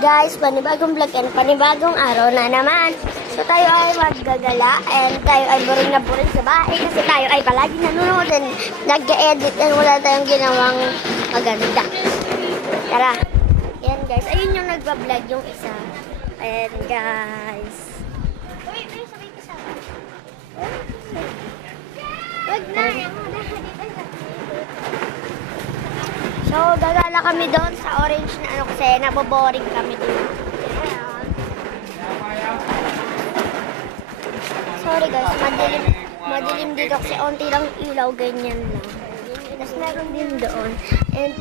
guys, panibagong vlog and panibagong araw na naman. So tayo ay maggagala and tayo ay buring na buring sa bahay kasi tayo ay palagi nanonood and nag-edit and wala tayong ginawang maganda. Tara. Ayan guys, ayun yung nagbablog yung isa. Ayan guys. Uy, sabay ka sa akin. Wag na. So, gagala kami doon sa orange na ano kasi naboboring kami doon. Sorry guys, madilim dito kasi onti lang ilaw, ganyan lang. Tapos meron din doon. And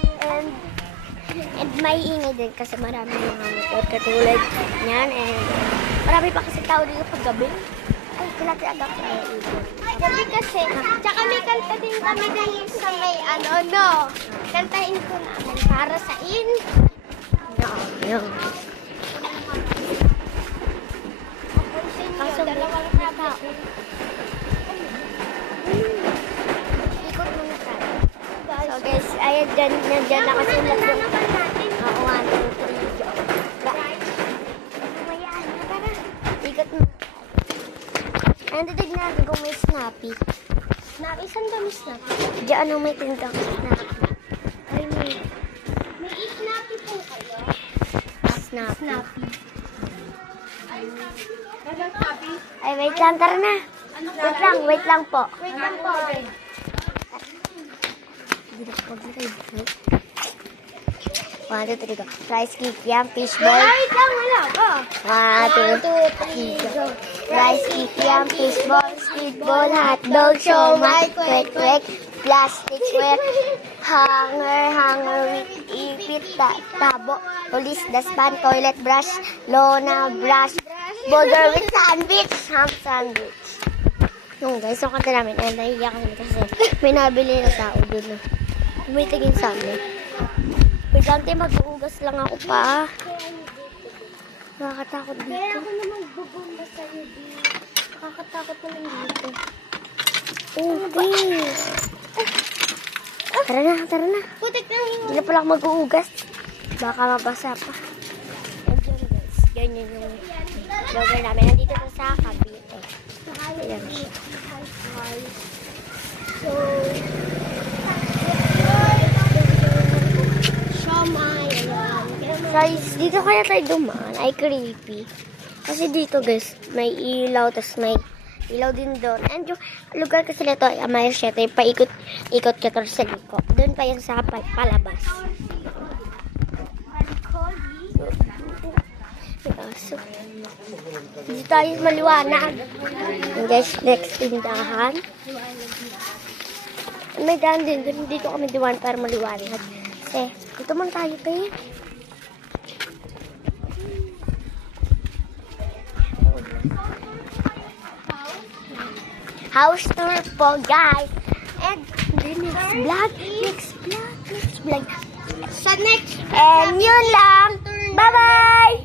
may ingay din kasi marami mga motor katulad niyan. And marami pa kasi tao dito pag gabi. Ay, kilati-agak na yung gabi kasi. Tsaka may kanta din kami dahil sa may ano, no. Kantahin ko namin para sa in. No. Kaso dalawang tao. Ikot muna tayo. So guys, ayan dyan nakasulat yung... Oo, 1, 2, 3. Ikot muna. Ayan, titignan natin kung may Snappy. Snappy? Saan ba may Snappy? Diyan ang may tindang Snappy. Ay, may Snappy po kayo. Snappy. Ay, wait lang. Tara na. Wait lang po. Wait lang po. One, two, three, go. Rice kikiam, fishball. Wait lang, wala ko. 1, 2, 3, go. Rice kikiam, fishball, speedball, hotdog, siomai, kwek, plasticware, hanger, ipit, tabo, police, daspan, toilet brush, lona, brush, burger with sandwich, ham sandwich. Yung guys, yung kanta namin, ay naiiyak kami kasi may nabili na tao dun. May tingin sa amin. Bigante, mag-uugas lang ako pa. Nakakatakot dito. Kaya ako naman bubumba sa'yo dito. Nakakatakot naman dito. Okay. Tara na. Putik lang yung... Hindi na pala ako mag-uugas. Baka mabasa pa. Ayan guys. Ganyan yung vlogger namin. Nandito na sa Cavite. Ayan siya. So... Guys, dito kaya tayo dumaan. Ay, creepy. Kasi dito, guys, may ilaw, tas may ilaw din doon. And yung lugar kasi nito ay Amaya 7, paikot-ikot ka sa liko. Doon pa yan sa palabas. So, dito tayo maliwanag. And guys, next tindahan. May daan din. Dito kami dumaan para maliwanag. Kasi, dito man tayo tayo. House tour po, guys. And the next vlog. Sa next. And yun lang. Bye-bye!